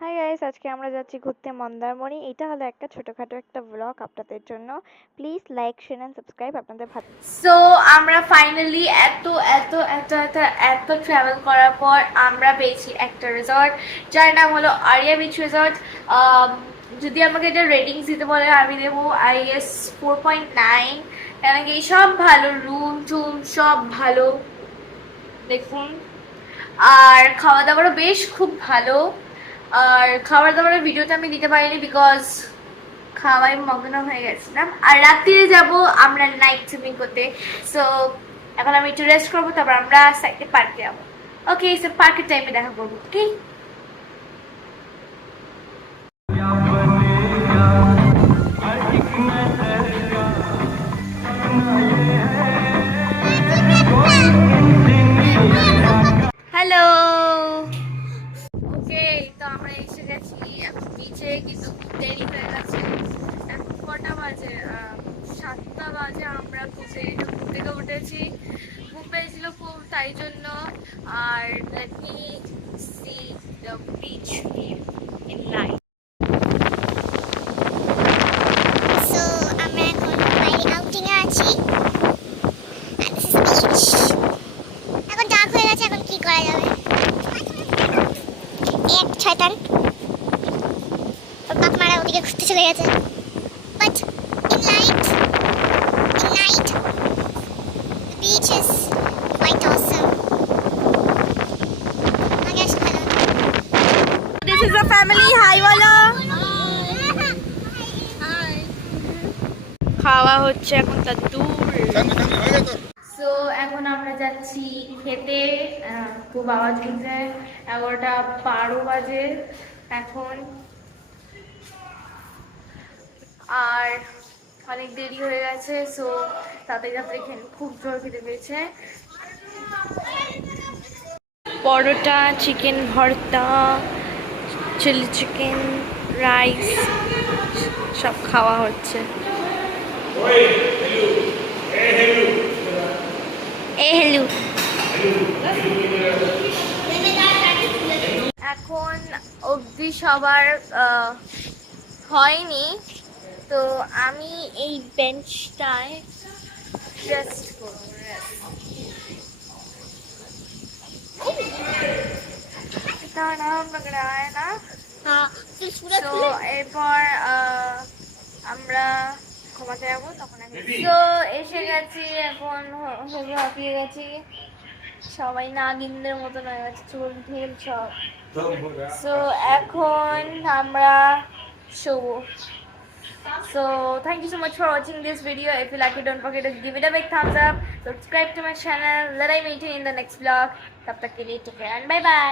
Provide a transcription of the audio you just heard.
Hi guys, আজকে আমরা যাচ্ছি ঘুরতে মন্দারমণি। এটা হলো একটা ছোটখাটো একটা ব্লগ আপনাদের জন্য। Please like, share and subscribe. আপনাদের ভালো। সো আমরা ফাইনালি এত এত এত এত এত ট্রাভেল করার পর আমরা পেয়েছি একটা রিসর্ট, যার নাম হলো আরিয়া বিচ রিসর্ট। যদি আমাকে এটা রেটিংস দিতে বলে আমি দেবো IS 4.9। কেন কি সব ভালো, রুম টুম সব ভালো দেখুন। আর খাওয়া দাওয়ারও বেশ খুব ভালো। আর খাবার দাবারের ভিডিওটা আমি দিতে পারিনি বিকজ খাওয়াই মগ্ন হয়ে গেছিলাম। আর রাত্রিরে যাব আমরা নাইট সুইমিং করতে। সো এখন আমি একটু রেস্ট করবো, তারপর আমরা সাইডে পার্কে যাবো। ওকে, সো পার্কের টাইমে দেখা করবো। ওকে, হ্যালো। ওকে, তো আমরা এসে গেছি এখন বিচে, কিন্তু খুব দেরি হয়ে গেছে। এখন কটা বাজে? 7টা বাজে। আমরা ঘুম থেকে উঠেছি, ঘুম পেয়েছিল খুব, তাই জন্য। আর let me see the beach view in night. So আমরা এখন বাইরে আউটিং এ আছি। And this is beach. এখন ডার্ক হয়ে গেছে, এখন কি করা যাবে? এক শয়তান ওর বাপ মারা ওদিকে ঘুরতে চলে গেছে। But in night, the beach is quite awesome. আগে আসলে ভালো হতো। This is a family. Hi বলো। খাওয়া হচ্ছে এখন তার দূর। সো এখন আমরা যাচ্ছি খেতে। খুব আওয়াজ হচ্ছে, 11:12 বাজে এখন। আর অনেক দেরি হয়ে গেছে, সো তাড়াতাড়ি তাড়াতাড়ি খেয়ে খুব জোর খেতে পেয়েছে। পরোটা, চিকেন ভর্তা, চিলি চিকেন, রাইস সব খাওয়া হচ্ছে। হ্যালো। এখন অবধি সবার হয়নি, তো আমি এই বেঞ্চটায় রেস্ট করব। তো এরপর আমরা ঘুমাতে যাবো, তখন আমি তো এসে গেছি। এখন হাঁপিয়ে গেছি, সবাই নাগিনদের মতন হয়ে গেছে, চুল ঢিল সব। সো এখন আমরা শোবো। So thank you so much for watching this video. If you like it, don't forget to give it a big thumbs up, subscribe to my channel. Let I meet you in the next vlog. Tab tak ke liye take care and bye bye.